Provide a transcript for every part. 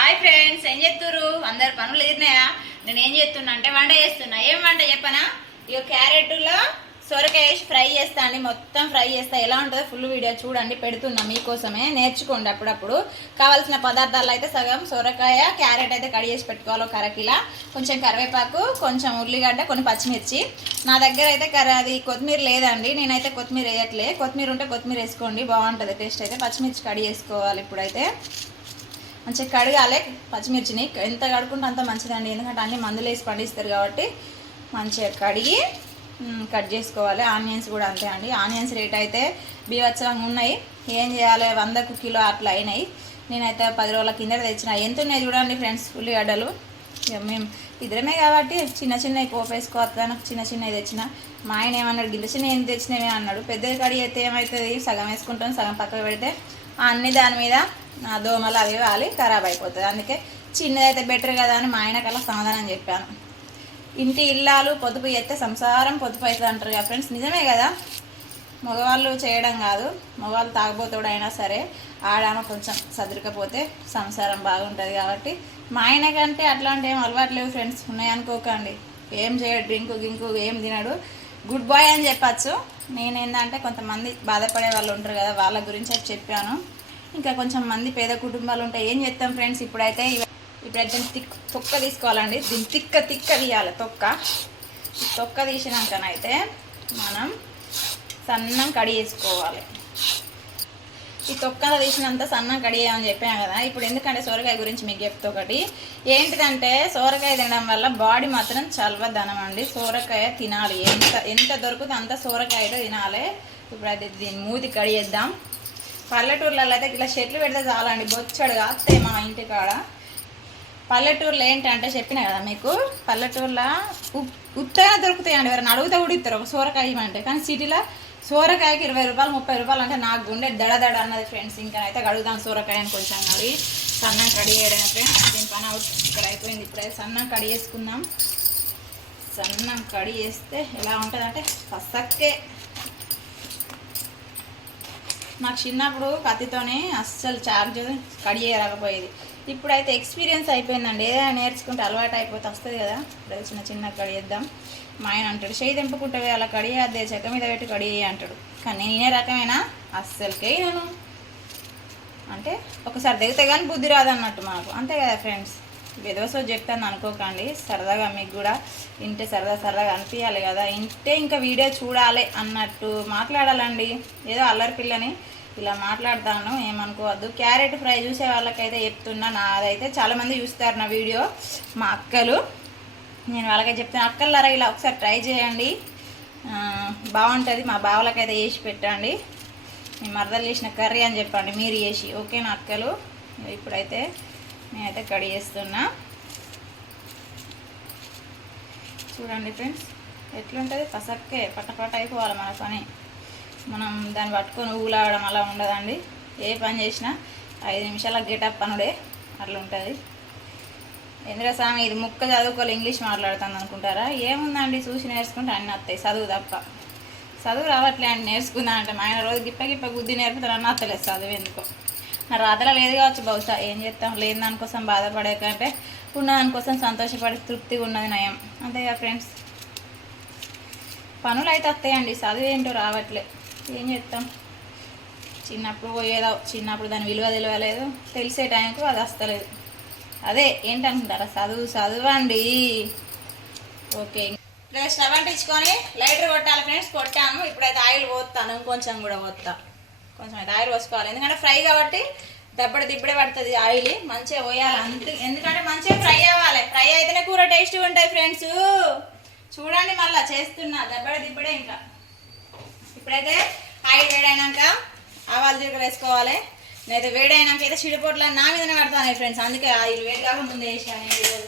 Hi friends ఏం చేస్తున్నారు అందరు పనులు ఎదిరినాయా నేను ఏం చేస్తున్నా అంటే వంట చేస్తున్నా. ఏం వంట చెప్పనా? ఇక క్యారెట్లో సొరకాయ వేసి ఫ్రై చేస్తా అండి. మొత్తం ఫ్రై చేస్తా. ఎలా ఉంటుందో ఫుల్ వీడియో చూడండి పెడుతున్నా మీకోసమే. నేర్చుకోండి అప్పుడప్పుడు. కావాల్సిన పదార్థాలు అయితే సగం సొరకాయ క్యారెట్ అయితే కడి చేసి పెట్టుకోవాలి ఒక అరకిలా కొంచెం కరివేపాకు కొంచెం ఉల్లిగడ్డ కొన్ని పచ్చిమిర్చి. నా దగ్గర అయితే కర్రీ అది కొత్తిమీర లేదండి. నేనైతే కొత్తిమీర వేయట్లే. కొత్తిమీర ఉంటే కొత్తిమీర వేసుకోండి. బాగుంటుంది. టేస్ట్ అయితే పచ్చిమిర్చి కడి చేసుకోవాలి ఇప్పుడైతే. మంచిగా కడగాలి. పచ్చిమిర్చిని ఎంత కడుకుంటే అంత మంచిదండి. ఎందుకంటే అన్ని మందులు వేసి పండిస్తారు కాబట్టి మంచిగా కడిగి కట్ చేసుకోవాలి. ఆనియన్స్ కూడా అంతే అండి. ఆనియన్స్ రేట్ అయితే బీభత్సంగా ఉన్నాయి. ఏం చేయాలి? వందకు కిలో అట్లా అయినాయి. నేనైతే పది రోజుల కింద తెచ్చిన. ఎంత ఉన్నాయి చూడండి ఫ్రెండ్స్ ఉల్లిగడ్డలు. ఇక మేము ఇద్దరమే కాబట్టి చిన్న చిన్నవి పోపు నాకు చిన్న చిన్నవి తెచ్చిన. మా ఆయన ఏమన్నాడు? గింత చిన్న ఏం తెచ్చినవి అన్నాడు. పెద్ద కడిగి అయితే ఏమవుతుంది సగం వేసుకుంటాం సగం పక్కకు పెడితే. అన్ని దాని మీద ఆ దోమలు అవి వాలి ఖరాబ్ అయిపోతుంది అందుకే చిన్నది అయితే బెటర్ కదా అని మా ఆయనకు అలా సమాధానం చెప్పాను. ఇంటి ఇల్లాలు పొదుపు చేస్తే సంసారం పొదుపు అవుతుంది అంటారు కదా ఫ్రెండ్స్ నిజమే కదా? మగవాళ్ళు చేయడం కాదు. మగవాళ్ళు తాగబోతాడైనా సరే ఆడామ కొంచెం సదురుకపోతే సంసారం బాగుంటుంది కాబట్టి మా ఆయనకంటే అట్లాంటి ఏం అలవాటు లేవు ఫ్రెండ్స్ ఉన్నాయనుకోకండి ఏం చేయడు డ్రింకు గింకు ఏం తినడు. గుడ్ బాయ్ అని చెప్పచ్చు. నేనేందంటే కొంతమంది బాధపడే వాళ్ళు ఉంటారు కదా వాళ్ళ గురించి అది చెప్పాను. ఇంకా కొంచెం మంది పేద కుటుంబాలు ఉంటాయి ఏం చేస్తాం ఫ్రెండ్స్? ఇప్పుడైతే ఇప్పుడు ఇప్పుడైతే తిక్ తొక్క తీసుకోవాలండి. దీన్ని తిక్క తిక్క తీయాలి తొక్క. తొక్క తీసినాకనైతే మనం సన్నం కడి వేసుకోవాలి ఈ తొక్క తీసినంత సన్నం కడియామని చెప్పాను కదా. ఇప్పుడు ఎందుకంటే సోరకాయ గురించి మీకు చెప్తా ఒకటి. ఏంటిదంటే సోరకాయ తినడం వల్ల బాడీ మాత్రం చల్వదనం అండి సోరకాయ తినాలి. ఎంత ఎంత దొరుకుతుందో అంత సోరకాయలో తినాలి. ఇప్పుడు అది దీన్ని మూతి కడిగేద్దాం పల్లెటూర్లలో అయితే ఇట్లా చెట్లు పెడితే చాలండి బొచ్చాడు కాస్తాయి మా ఇంటి కాడ. పల్లెటూర్లో ఏంటంటే చెప్పిన కదా మీకు పల్లెటూర్లో ఉప్- ఉత్తగా దొరుకుతాయండి ఎవరైనా అడుగుతా కూడా ఇస్తారు. ఒక సోరకాయ ఇవ్వమంటే కానీ సిటీలో సోరకాయకి ఇరవై రూపాయలు ముప్పై రూపాయలు అంటే నాకు గుండె దడ దడ అన్నది ఫ్రెండ్స్. ఇంకా అయితే అడుగుదాం సోరకాయని కొంచెం కడిగి సన్నం కడిగేయడం ఫ్రెండ్స్. దీని పని ఇక్కడ అయిపోయింది. ఇప్పుడైతే సన్నం కడిగేసుకుందాం సన్నం కడి వేస్తే ఎలా ఉంటుంది అంటే పసక్కే. నాకు చిన్నప్పుడు కత్తితోనే అస్సలు చార్జ్ కడిగేయరాకపోయేది ఇప్పుడైతే ఎక్స్పీరియన్స్ అయిపోయిందండి. ఏదైనా నేర్చుకుంటే అలవాటు అయిపోతే వస్తుంది కదా. ఇప్పుడు చిన్న చిన్న కడిగేద్దాం. మా ఆయన అంటాడు చేయి తెంపుకుంటే అలా కడిగేద్దే చెక్క మీద పెట్టి కడి అంటాడు. కానీ నేనే రకమైన అస్సలకే నేను అంటే ఒకసారి దిగితే కానీ బుద్ధి రాదన్నట్టు మాకు. అంతే కదా ఫ్రెండ్స్ విధవసో చెప్తాను అనుకోకండి. సరదాగా మీకు కూడా ఇంటే సరదా సరదాగా అనిపించాలి కదా. ఇంటే ఇంకా వీడియో చూడాలి అన్నట్టు మాట్లాడాలండి. ఏదో అల్లరి పిల్లని ఇలా మాట్లాడతాను ఏమనుకోవద్దు. క్యారెట్ ఫ్రై చూసే వాళ్ళకైతే చెప్తున్నా నాదైతే చాలామంది చూస్తారు నా వీడియో. మా అక్కలు నేను వాళ్ళకైతే చెప్తాను అక్కలారా ఇలా ఒకసారి ట్రై చేయండి. బాగుంటుంది మా బావలకైతే వేసి పెట్టండి. మీ మరదలు చేసిన కర్రీ అని చెప్పండి మీరు చేసి. ఓకేనా అక్కలు? ఇప్పుడైతే నేనైతే కడి చేస్తున్నా. చూడండి ఫ్రెండ్స్ ఎట్లుంటుంది? పసక్కే పట్టపట అయిపోవాలి మన పని. మనం దాన్ని పట్టుకొని ఊలాడడం అలా ఉండదండి. ఏ పని చేసినా ఐదు నిమిషాల గెటప్ పనుడే అట్లా ఉంటుంది. ఇందిరా స్వామి ఇది ముక్క చదువుకోవాలి ఇంగ్లీష్ మాట్లాడుతుంది అనుకుంటారా? ఏముందండి చూసి నేర్చుకుంటే అన్నీ వస్తాయి చదువు తప్ప. చదువు రావట్లే అండి నేర్చుకుందా అంటే మా ఆయన రోజు గిప్ప గిప్ప బుద్ధి నేర్పుతారు అన్న వస్తలేదు చదువు ఎందుకో. నా రాతలో లేదు కావచ్చు బహుశా ఏం చేస్తాం? లేని దానికోసం బాధపడే కంటే ఉన్న దానికోసం సంతోషపడి తృప్తిగా ఉన్నది నయం. అంతేగా ఫ్రెండ్స్. పనులు అయితే వస్తాయండి చదువు ఏంటో రావట్లే. ఏం చేస్తాం? చిన్నప్పుడు పోయేదో చిన్నప్పుడు దాని విలువ తెలియలేదు తెలిసే టైంకు అది వస్తలేదు. అదే ఏంటనుకుంటారా చదువు చదవండి. ఓకే. ఇప్పుడు స్టవ్ అంటించుకొని లైటర్ కొట్టాలి ఫ్రెండ్స్. కొట్టాను. ఇప్పుడైతే ఆయిల్ పోస్తాను. ఇంకొంచెం కూడా పోతా కొంచెం అయితే ఆయిల్ పోసుకోవాలి. ఎందుకంటే ఫ్రై కాబట్టి దెబ్బడి దిబ్బడే పడుతుంది ఆయిల్. మంచిగా పోయాలి. అంతే. ఎందుకంటే మంచిగా ఫ్రై అవ్వాలి. ఫ్రై అయితేనే కూర టేస్ట్గా ఉంటాయి ఫ్రెండ్స్. చూడండి మళ్ళీ చేస్తున్నా. దెబ్బడి దిబ్బడే ఇంకా. ఇప్పుడైతే ఆయిల్ వేడైనాక ఆవాలు జీలకర్ర వేసుకోవాలి. నేనైతే వేడైనాక అయితే చిడిపోట్ల నా మీదనే పడతాను ఫ్రెండ్స్ అందుకే ఆయిల్ వేడి కాక ముందు వేసాను ఇప్పుడండి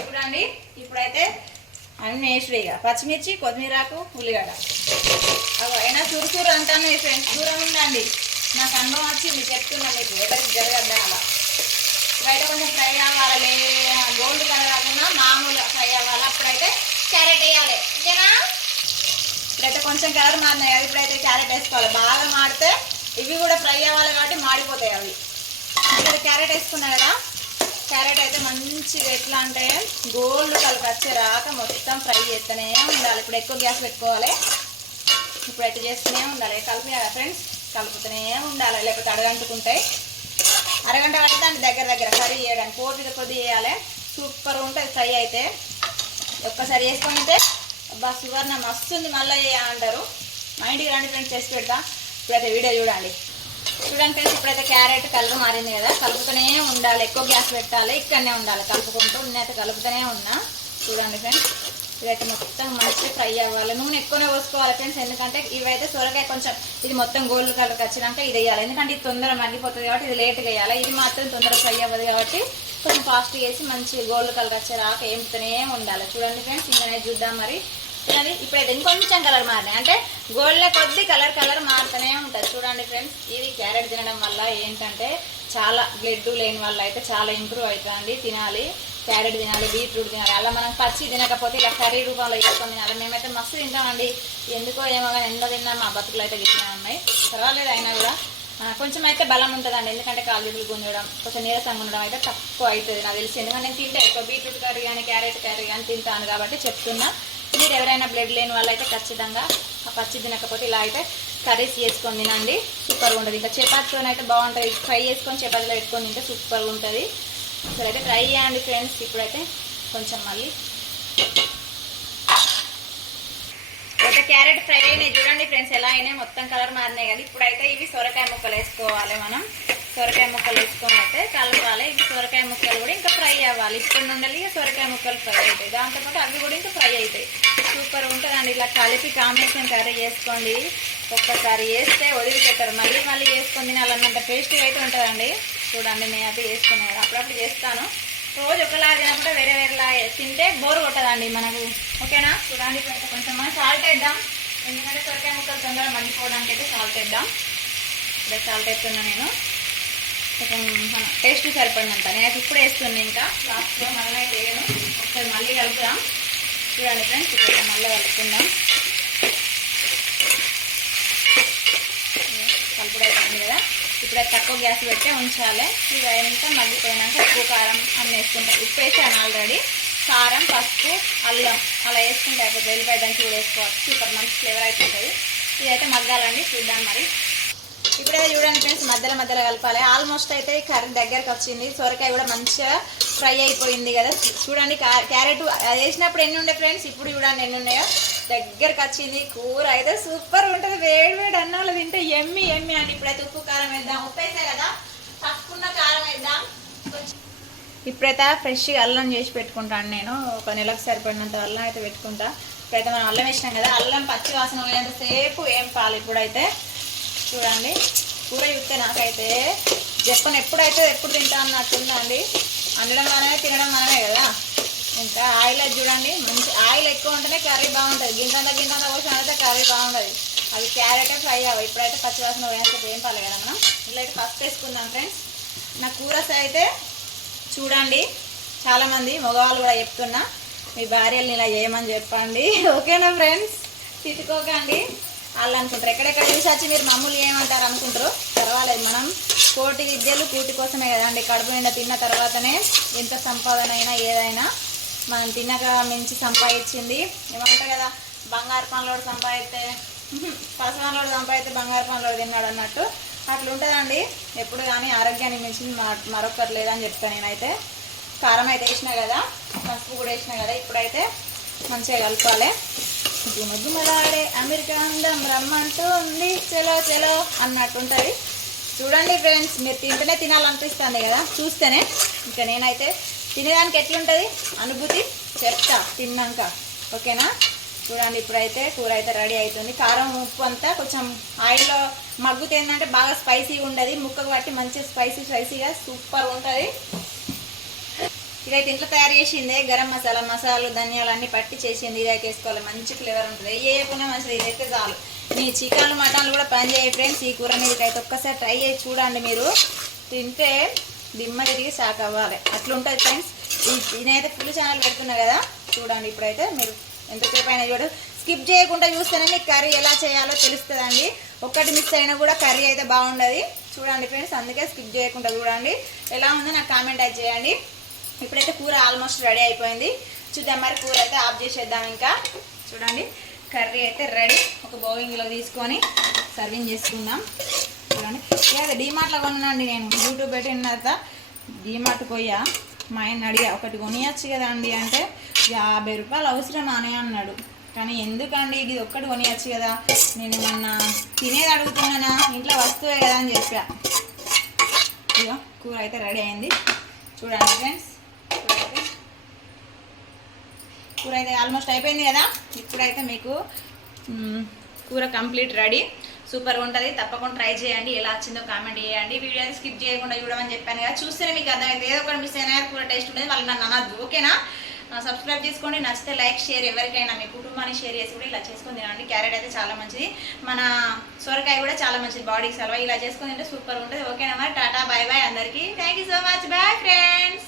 ఇప్పుడు అండి ఇప్పుడైతే అన్నీ వేసుడు ఇక. పచ్చిమిర్చి కొత్తిమీరాకు ఉల్లిగడ్డ. అవి అయినా చురుచూరు అంటాను మీ ఫ్రెండ్స్ దూరం ఉండండి. నాకు అనుభవం వచ్చింది చెప్తున్నా మీకు. ఎవరికి జరగద్దా అలా. బయట కొంచెం ఫ్రై అవ్వాలి గోల్డ్ కలర్ కాకుండా మామూలుగా ఫ్రై అవ్వాలి? అప్పుడైతే క్యారెట్ వేయాలి. ఓకేనా? ఇప్పుడైతే కొంచెం కలర్ మారినాయి. అవి ఇప్పుడైతే క్యారెట్ వేసుకోవాలి. బాగా మాడితే ఇవి కూడా ఫ్రై అవ్వాలి కాబట్టి మాడిపోతాయి అవి. ఇక్కడ క్యారెట్ వేసుకున్నా కదా? క్యారెట్ అయితే మంచిగా ఎట్లా అంటే గోల్డ్ కలర్ వచ్చే రాక మొత్తం ఫ్రై చేస్తూనే ఉండాలి. ఇప్పుడు ఎక్కువ గ్యాస్ పెట్టుకోవాలి. ఇప్పుడు అయితే చేస్తూనే ఉండాలి. కలిపి ఫ్రెండ్స్? కలుపుతూనే ఉండాలి. లేకపోతే అడగంటుకుంటాయి అరగంట పడుతుంది దగ్గర దగ్గర కర్రీ చేయడానికి. కోటి కొద్ది చేయాలి సూపర్ ఉంటుంది ఫ్రై అయితే. ఒక్కసారి వేసుకుంటే అబ్బా సువర్ణ మస్తు ఉంది మళ్ళీ అంటారు. మా ఇంటికి రండి ఫ్రెండ్స్ చేసి పెడతా. ఇప్పుడైతే వీడియో చూడండి. చూడండి ఫ్రెండ్స్ ఇప్పుడైతే క్యారెట్ కలర్ మారింది కదా కలుపుతూనే ఉండాలి. ఎక్కువ గ్యాస్ పెట్టాలి ఇక్కడనే ఉండాలి. కలుపుకుంటూ నేనైతే కలుపుతూనే ఉన్నా. చూడండి ఫ్రెండ్స్ ఇదైతే మొత్తం మంచిగా ఫ్రై అవ్వాలి. నూనె ఎక్కువనే పోసుకోవాలి ఫ్రెండ్స్ ఎందుకంటే ఇవైతే సొరకాయ కొంచెం ఇది మొత్తం గోల్డ్ కలర్కి వచ్చినాక ఇది వేయాలి. ఎందుకంటే ఇది తొందర మగ్గిపోతుంది కాబట్టి ఇది లేట్గా వేయాలి. ఇది మాత్రం తొందరగా ఫ్రై అవ్వదు కాబట్టి కొంచెం ఫాస్ట్గా వేసి మంచి గోల్డ్ కలర్ వచ్చేదాకా ఏంపుతూనే ఉండాలి. చూడండి ఫ్రెండ్స్ ఇంకనే చూద్దాం మరి. చూడండి ఇప్పుడైతే ఇంకొంచెం కలర్ మారినాయి. అంటే గోల్డ్ కొద్ది కలర్ కలర్ మారుతూనే ఉంటుంది. చూడండి ఫ్రెండ్స్ ఇది క్యారెట్ తినడం వల్ల ఏంటంటే చాలా బ్లడ్ లేని వల్ల అయితే చాలా ఇంప్రూవ్ అవుతుంది తినాలి. క్యారెట్ తినాలి బీట్రూట్ తినాలి. అలా మనం పచ్చి తినకపోతే ఇలా కర్రీ రూపంలో వేసుకొని తినాలి. మేమైతే మస్తు తింటామండి. ఎందుకో ఏమో కానీ ఎంత తిన్నా మా బతుకులు అయితే గిట్లా ఉన్నాయి. పర్వాలేదు అయినా కూడా. కొంచెం అయితే బలం ఉంటుందండి. ఎందుకంటే కాలు చేతులు గుంజడం కొంచెం నీరసంగా ఉండడం అయితే తక్కువ అవుతుంది నాకు తెలిసి. ఎందుకంటే నేను తింటే ఎక్కువ బీట్రూట్ కర్రీ కానీ క్యారెట్ కర్రీ కానీ తింటాను కాబట్టి చెప్తున్నా. మీరు ఎవరైనా బ్లడ్ లేని వాళ్ళు అయితే ఖచ్చితంగా ఆ పచ్చి తినకపోతే ఇలా అయితే కర్రీస్ చేసుకొని తినండి. సూపర్గా ఉంటుంది. ఇంకా చపాతీతో అయితే బాగుంటుంది. ఫ్రై చేసుకొని చపాతీలో పెట్టుకొని తింటే సూపర్గా ఉంటుంది. ఇప్పుడైతే ట్రై చేయండి ఫ్రెండ్స్. ఇప్పుడైతే కొంచెం మళ్ళీ ఒక క్యారెట్ ఫ్రై అయినాయి చూడండి ఫ్రెండ్స్ ఎలా అయినాయి? మొత్తం కలర్ మారినాయి కదా. ఇప్పుడైతే ఇవి సొరకాయ ముక్కలు వేసుకోవాలి మనం. సొరకాయ ముక్కలు వేసుకొని అయితే కలపాలి. ఇవి సొరకాయ ముక్కలు కూడా ఇంకా ఫ్రై అవ్వాలి. ఇప్పుడు నుండి సొరకాయ ముక్కలు ఫ్రై అవుతాయి. దాంతోపాటు అవి కూడా ఇంకా ఫ్రై అవుతాయి. సూపర్ ఉంటుందండి. ఇలా కలిపి కాంబినేషన్ కర్రీ చేసుకోండి. ఒక్కసారి వేస్తే వదిలిపెట్టారు. మళ్ళీ మళ్ళీ వేసుకొని తినాలన్నంత టేస్టీగా అయితే ఉంటుందండి. చూడండి నేను అయితే వేసుకున్నాను. అప్పుడప్పుడు చేస్తాను. రోజు ఒకలా తినకుండా వేరే వేరేలా తింటే బోర్ కొట్టదండి మనకు. ఓకేనా? చూడండి కొంచెం మనం సాల్ట్ వేద్దాం. ఎందుకంటే సొరకాయ ముక్కలు తొందరగా మండిపోవడానికి అయితే సాల్ట్ వేద్దాం. ఇక్కడ సాల్ట్ వేస్తున్నా నేను. కొంచెం మన టేస్ట్ సరిపడినంత. నేనైతే ఇప్పుడు వేస్తున్నాను ఇంకా. లాస్ట్లో మళ్ళీ అయితే వేయను. ఒకసారి మళ్ళీ కలుపుదాం. చూడండి ఫ్రెండ్స్ ఇక్కడ మళ్ళీ కలుపుకుందాం కలుపుడు అయిపోయింది కదా తక్కువ గ్యాస్ పెట్టి ఉంచాలి. ఇది అంతా మగ్గిపోయినాక ఉప్పు కారం అన్నీ వేసుకుంటాం. ఉప్పు వేసాను ఆల్రెడీ. కారం పసుపు అల్లం అలా వేసుకుంటే అయిపోతుంది. వెళ్ళిపోయి దంచి కూడా వేసుకోవాలి. సూపర్ మంచి ఫ్లేవర్ అయిపోతుంది. ఇదైతే మగ్గాలండి. చూద్దాం మరి. ఇప్పుడైతే చూడండి ఫ్రెండ్స్ మధ్యలో మధ్యలో కలపాలి. ఆల్మోస్ట్ అయితే కర్రీ దగ్గరకు వచ్చింది. సొరకాయ కూడా మంచిగా ఫ్రై అయిపోయింది కదా. చూడండి క్యారెట్ అది వేసినప్పుడు ఎన్ని ఉండే ఫ్రెండ్స్? ఇప్పుడు చూడండి ఎన్ని ఉన్నాయో. దగ్గరకు వచ్చింది కూర అయితే సూపర్ ఉంటుంది. వేడి వేడి అన్నంలో తింటే ఎమ్మి ఎమ్మి అని ఇప్పుడైతే ఉప్పు కారం వేద్దాం. ఉప్పు అయితే కదా? తక్కువ కారం వేద్దాం. కొంచెం ఇప్పుడైతే ఫ్రెష్గా అల్లం చేసి పెట్టుకుంటాను నేను. ఒక నెలకు సరిపడినంత అల్లం అయితే పెట్టుకుంటా. ఇప్పుడైతే మనం అల్లం వేసినాం కదా అల్లం పచ్చి వాసన సేపు ఏం పాలు ఇప్పుడైతే. చూడండి. కూర చూస్తే నాకైతే చెప్పను ఎప్పుడైతే ఎప్పుడు తింటా అన్నట్టుందండి అనడం మనమే తినడం మనమే కదా. ఇంకా ఆయిల్ అది చూడండి. మంచి ఆయిల్ ఎక్కువ ఉంటేనే కర్రీ బాగుంటుంది. గింతంత గింజంత పోసిన అయితే కర్రీ బాగుంటుంది అది క్యారెట్ ఫ్రై అవ్వ. ఇప్పుడైతే పచ్చివాసన పోయేస్తే ఏం పర్లేదు కదా మనం. ఇలా అయితే ఫస్ట్ వేసుకుందాం ఫ్రెండ్స్ నా కూరస్ అయితే చూడండి. చాలామంది మగవాళ్ళు కూడా చెప్తున్నా మీ భార్యల్ని ఇలా చేయమని చెప్పండి. ఓకేనా ఫ్రెండ్స్ తిట్టుకోకండి. వాళ్ళు అనుకుంటారు. ఎక్కడెక్కడ చూసి వచ్చి మీరు మమ్మల్ని ఏమంటారు అనుకుంటారు. పర్వాలేదు మనం కోటి విద్యలు కూటి కోసమే కదండి. కడుపు నిండా తిన్న తర్వాతనే ఎంత సంపాదన అయినా ఏదైనా మనం తినక మించి సంపాదించింది. ఏమంటారు కదా బంగారు పనులోడు సంపాదిస్తే పసవాన్లోడు సంపాదిస్తే బంగారు పనులోడు తిన్నాడు అన్నట్టు. అట్లా ఉంటుందండి ఎప్పుడు కానీ ఆరోగ్యానికి మించింది మ- మరొకరు లేదని చెప్తాను నేనైతే. కారం అయితే వేసిన కదా పసుపు కూడా వేసిన కదా ఇప్పుడైతే మంచిగా కలపాలి. గుమగుమలాడే అమెరికా అందం రమ్మంటూ ఉంది చలో చలో అన్నట్టు ఉంటుంది చూడండి ఫ్రెండ్స్ మీరు తింటేనే తినాలనిపిస్తుంది కదా చూస్తేనే. ఇంకా నేనైతే తినేదానికి ఎట్లుంటుంది? అనుభూతి తిన్నాక. ఓకేనా? చూడండి ఇప్పుడైతే కూర అయితే రెడీ అవుతుంది కారం ఉప్పు అంతా కొంచెం ఆయిల్లో మగ్గుతే ఏంటంటే బాగా స్పైసీగా ఉండదు. ముక్కకు బట్టి మంచిగా స్పైసీ స్పైసీగా సూపర్ ఉంటుంది. ఇదైతే ఇంట్లో తయారు చేసిందే. గరం మసాలా మసాలాలు ధనియాలు అన్ని పట్టి చేసింది. ఇదైతే వేసుకోవాలి. మంచి ఫ్లేవర్ ఉంటుంది. ఏ వేయకుండా మంచిది. ఇదైతే చాలు. మీ చికెన్లు మటన్లు కూడా పని చేయ ఫ్రెండ్స్ ఈ కూర మీద అయితే ఒక్కసారి ట్రై చేసి చూడండి మీరు. తింటే దిమ్మ తిరిగి సాక్ అవ్వాలి. అట్లుంటుంది ఫ్రెండ్స్ ఈ నేనైతే ఫుల్ ఛానల్ పెట్టుకున్నా కదా. చూడండి ఇప్పుడైతే మీరు ఎంతసేపు అయినా చూడ స్కిప్ చేయకుండా చూస్తేనే మీకు కర్రీ ఎలా చేయాలో తెలుస్తుందండి. ఒక్కటి మిస్ అయినా కూడా కర్రీ అయితే బాగుండదు. చూడండి ఫ్రెండ్స్ అందుకే స్కిప్ చేయకుండా చూడండి. ఎలా ఉందో నాకు కామెంట్ అయితే చేయండి. ఇప్పుడైతే కూర ఆల్మోస్ట్ రెడీ అయిపోయింది. చూద్దాం మరి కూర అయితే ఆఫ్ చేసేద్దాం ఇంకా. చూడండి కర్రీ అయితే రెడీ ఒక బౌలింగ్లో తీసుకొని సర్వింగ్ చేసుకుందాం. చూడండి. లేదా డీమార్ట్లో కొన్నానండి నేను. యూట్యూబ్ పెట్టిన తర్వాత డీమార్ట్ పోయా మా ఆయన అడిగా ఒకటి కొనియచ్చు కదా అండి? అంటే యాభై రూపాయలు అవసరం అనే అన్నాడు. కానీ ఎందుకండి ఇది ఒక్కటి కొనియచ్చు కదా? నేను మొన్న తినేది అడుగుతున్నానా? ఇంట్లో వస్తువే కదా అని చెప్పా. ఇగో కూర అయితే రెడీ అయింది. చూడండి ఫ్రెండ్స్. కూర అయితే ఆల్మోస్ట్ అయిపోయింది కదా? ఇప్పుడైతే మీకు కూర కంప్లీట్ రెడీ. సూపర్గా ఉంటుంది. తప్పకుండా ట్రై చేయండి. ఎలా వచ్చిందో కామెంట్ చేయండి. వీడియో స్కిప్ చేయకుండా చూడమని చెప్పాను కదా. చూస్తేనే మీకు అర్థమైతే ఏదో ఒకటి మిస్ అయినా కూడా టేస్ట్ ఉంటుంది వాళ్ళు నన్ను అనద్దు. ఓకేనా? సబ్స్క్రైబ్ చేసుకోండి. నచ్చితే లైక్ షేర్ ఎవరికైనా మీ కుటుంబాన్ని షేర్ చేసి కూడా ఇలా చేసుకుని తినండి. క్యారెట్ అయితే చాలా మంచిది. మన సొరకాయ కూడా చాలా మంచిది. బాడీకి సలవా ఇలా చేసుకుని తింటే సూపర్ ఉంటుంది. ఓకేనా మరి? టాటా బాయ్ బాయ్ అందరికీ. Thank you so much. Bye friends.